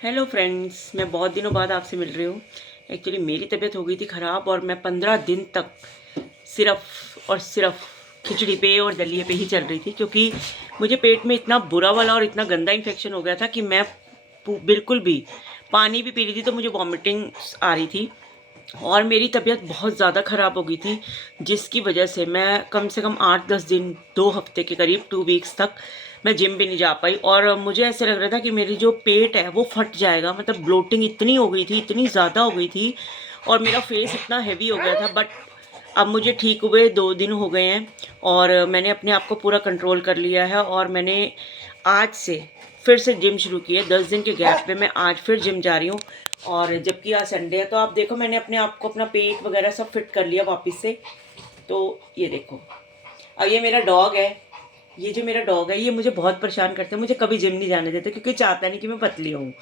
Hello friends, मैं बहुत दिनों बाद आपसे मिल रही हूँ। एक्चुअली मेरी तबीयत हो गई थी ख़राब और मैं 15 दिन तक सिर्फ और सिर्फ खिचड़ी पे और दलिए पे ही चल रही थी, क्योंकि मुझे पेट में इतना बुरा वाला और इतना गंदा इन्फेक्शन हो गया था कि मैं बिल्कुल भी पानी भी पी रही थी तो मुझे वॉमिटिंग आ रही थी और मेरी तबीयत बहुत ज़्यादा ख़राब हो गई थी, जिसकी वजह से मैं कम से कम 8-10 दिन, 2 हफ्ते के करीब, 2 वीक्स तक मैं जिम भी नहीं जा पाई। और मुझे ऐसे लग रहा था कि मेरी जो पेट है वो फट जाएगा। मतलब ब्लोटिंग इतनी हो गई थी, इतनी ज़्यादा हो गई थी और मेरा फेस इतना हैवी हो गया था। बट अब मुझे ठीक हुए 2 दिन हो गए हैं और मैंने अपने आप को पूरा कंट्रोल कर लिया है और मैंने आज से फिर से जिम शुरू की है। 10 दिन के गैप पे मैं आज फिर जिम जा रही हूँ। और जबकि आज संडे है तो आप देखो, मैंने अपने आप को, अपना पेट वगैरह सब फिट कर लिया वापस से। तो ये देखो, अब ये मेरा डॉग है। ये जो मेरा डॉग है ये मुझे बहुत परेशान करता है, मुझे कभी जिम नहीं जाने देते, क्योंकि चाहता नहीं कि मैं पतली हूँ।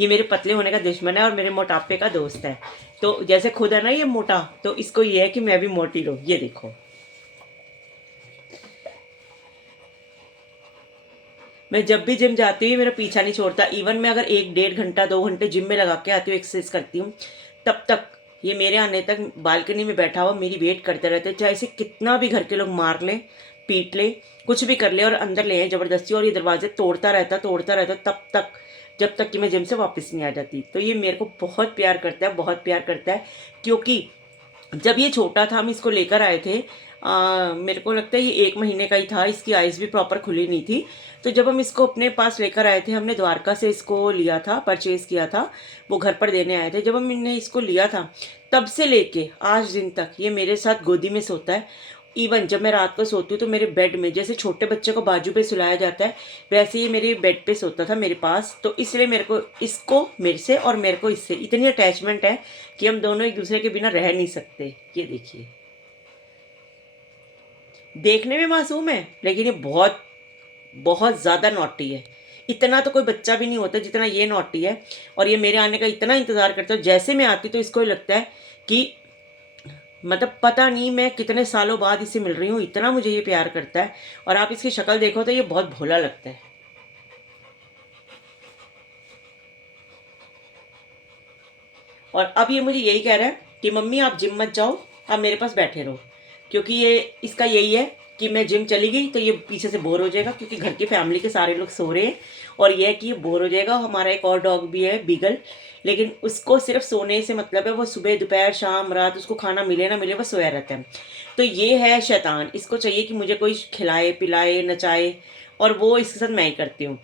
ये मेरे पतले होने का दुश्मन है और मेरे मोटापे का दोस्त है। तो जैसे खुद है ना ये मोटा, तो इसको ये है कि मैं भी मोटी रहूँ। ये देखो, मैं जब भी जिम जाती हूँ ये मेरा पीछा नहीं छोड़ता। इवन मैं अगर 1-1.5 घंटा 2 घंटे जिम में लगा के आती हूँ, एक्सरसाइज करती हूँ, तब तक ये मेरे आने तक बालकनी में बैठा हुआ मेरी वेट करते रहते हैं। चाहे इसे कितना भी घर के लोग मार लें, पीट लें, कुछ भी कर ले और अंदर ले आए ज़बरदस्ती, और ये दरवाजे तोड़ता रहता तब तक, जब तक कि मैं जिम से वापस नहीं आ जाती। तो ये मेरे को बहुत प्यार करता है, बहुत प्यार करता है। क्योंकि जब ये छोटा था, हम इसको लेकर आए थे, मेरे को लगता है ये 1 महीने का ही था, इसकी आइज़ भी प्रॉपर खुली नहीं थी। तो जब हम इसको अपने पास लेकर आए थे, हमने द्वारका से इसको लिया था, परचेज़ किया था, वो घर पर देने आए थे। जब हमने इसको लिया था, तब से लेके आज दिन तक ये मेरे साथ गोदी में सोता है। इवन जब मैं रात को सोती हूँ तो मेरे बेड में, जैसे छोटे बच्चे को बाजू पे सुलाया जाता है, वैसे ही मेरे बेड पे सोता था मेरे पास। तो इसलिए मेरे को इसको मेरे से और मेरे को इससे इतनी अटैचमेंट है कि हम दोनों एक दूसरे के बिना रह नहीं सकते। ये देखिए, देखने में मासूम है लेकिन ये बहुत बहुत ज़्यादा नॉटी है। इतना तो कोई बच्चा भी नहीं होता जितना ये नॉटी है। और ये मेरे आने का इतना इंतज़ार करता है, जैसे मैं आती तो इसको ही लगता है कि, मतलब पता नहीं मैं कितने सालों बाद इससे मिल रही हूँ, इतना मुझे ये प्यार करता है। और आप इसकी शक्ल देखो तो ये बहुत भोला लगता है। और अब ये मुझे यही कह रहा है कि मम्मी आप जिम मत जाओ, आप मेरे पास बैठे रहो। क्योंकि ये इसका यही है कि मैं जिम चली गई तो ये पीछे से बोर हो जाएगा, क्योंकि घर की फैमिली के सारे लोग सो रहे हैं। और यह है कि ये बोर हो जाएगा। हमारा एक और डॉग भी है, बीगल, लेकिन उसको सिर्फ सोने से मतलब है। वो सुबह दोपहर शाम रात उसको खाना मिले ना मिले वो सोया रहता है। तो ये है शैतान, इसको चाहिए कि मुझे कोई खिलाए पिलाए नचाए, और वो इसके साथ मैं ही करती हूँ।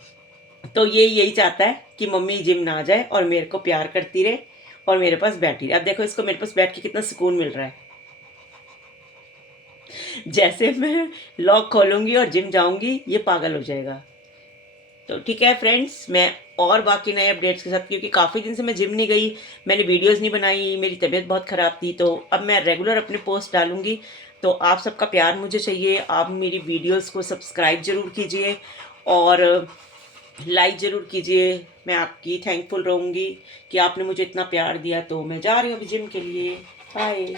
तो ये यही चाहता है कि मम्मी जिम ना जाए और मेरे को प्यार करती रहे और मेरे पास बैठी रहे। अब देखो इसको मेरे पास बैठ के कितना सुकून मिल रहा है। जैसे मैं लॉक खोलूंगी और जिम जाऊंगी ये पागल हो जाएगा। तो ठीक है फ्रेंड्स, मैं और बाकी नए अपडेट्स के साथ, क्योंकि काफ़ी दिन से मैं जिम नहीं गई, मैंने वीडियोस नहीं बनाई, मेरी तबीयत बहुत ख़राब थी, तो अब मैं रेगुलर अपने पोस्ट डालूंगी। तो आप सबका प्यार मुझे चाहिए। आप मेरी वीडियोस को सब्सक्राइब ज़रूर कीजिए और लाइक ज़रूर कीजिए। मैं आपकी थैंकफुल रहूँगी कि आपने मुझे इतना प्यार दिया। तो मैं जा रही हूँ अभी जिम के लिए। बाय।